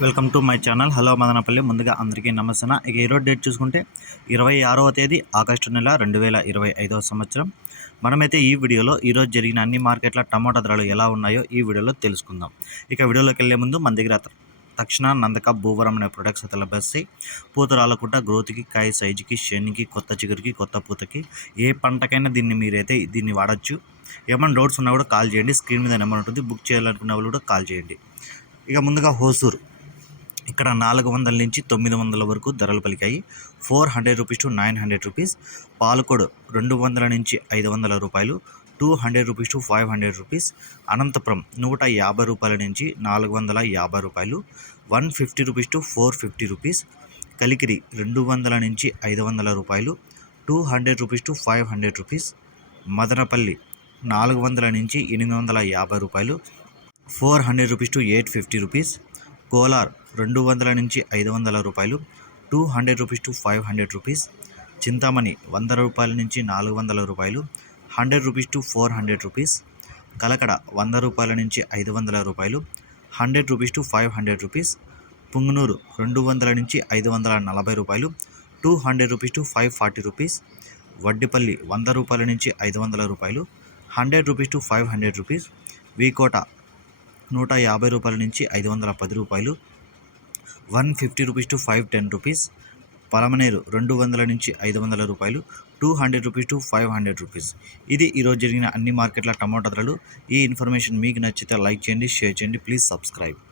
Welcome to my channel. Hello Madanapalle. ముందుగా అందరికీ నమస్తే ఇక ఈరోజు డేట్ చూసుకుంటే ఇరవై ఆరవ తేదీ ఆగస్టు నెల రెండు వేల ఇరవై ఐదవ సంవత్సరం. మనమైతే ఈ వీడియోలో ఈరోజు జరిగిన అన్ని మార్కెట్ల టమాటా ధరలు ఎలా ఉన్నాయో ఈ వీడియోలో తెలుసుకుందాం. ఇక వీడియోలోకి వెళ్ళే ముందు మన దగ్గర తక్షణ నందక భూవరం అనే ప్రొడక్ట్స్ అయితే లభిస్తాయి పూత రాలకుండా గ్రోత్కి కాయ సైజుకి షెన్కి కొత్త చిగురికి కొత్త పూతకి ఏ పంటకైనా దీన్ని మీరైతే దీన్ని వాడచ్చు. ఏమైనా డౌట్స్ ఉన్నా కూడా కాల్ చేయండి. స్క్రీన్ మీద నెంబర్ ఉంటుంది. బుక్ చేయాలనుకున్న వాళ్ళు కూడా కాల్ చేయండి. ఇక ముందుగా హోసూర్. ఇక్కడ నాలుగు వందల నుంచి తొమ్మిది వందల వరకు ధరలు పలికాయి. Four hundred rupees to nine hundred rupees. Palakodu రెండు వందల నుంచి ఐదు వందల రూపాయలు. Two hundred rupees to five hundred rupees. Anantapur నూట యాభై రూపాయల నుంచి నాలుగు వందల యాభై రూపాయలు. One fifty rupees to four fifty rupees. Kalikiri రెండు వందల నుంచి ఐదు వందల రూపాయలు. Two hundred rupees to five hundred rupees. Madanapalle నాలుగు వందల నుంచి ఎనిమిది వందల యాభై రూపాయలు. Four hundred rupees to eight fifty rupees. Kolar రెండు వందల నుంచి ఐదు వందల రూపాయలు two hundred rupees to five hundred rupees. Chintamani వంద రూపాయల నుంచి నాలుగు వందల రూపాయలు hundred rupees to four hundred rupees. Kalakada వంద రూపాయల నుంచి ఐదు వందల రూపాయలు hundred rupees to five hundred rupees. Punganur రెండు వందల నుంచి ఐదు వందల నలభై రూపాయలు two hundred rupees to five forty rupees. Vaddipalli వంద రూపాయల నుంచి ఐదు వందల రూపాయలు hundred rupees to five hundred rupees. V Kota నూట యాభై రూపాయల నుంచి ఐదు వందల పది రూపాయలు. One fifty rupees to five ten rupees. Palamaner రెండు వందల నుంచి ఐదు వందల రూపాయలు. Two hundred rupees to five hundred rupees. ఇది ఈరోజు జరిగిన అన్ని మార్కెట్ల టమాటా ధరలు. ఈ ఇన్ఫర్మేషన్ మీకు నచ్చితే లైక్ చేయండి షేర్ చేయండి. Please subscribe.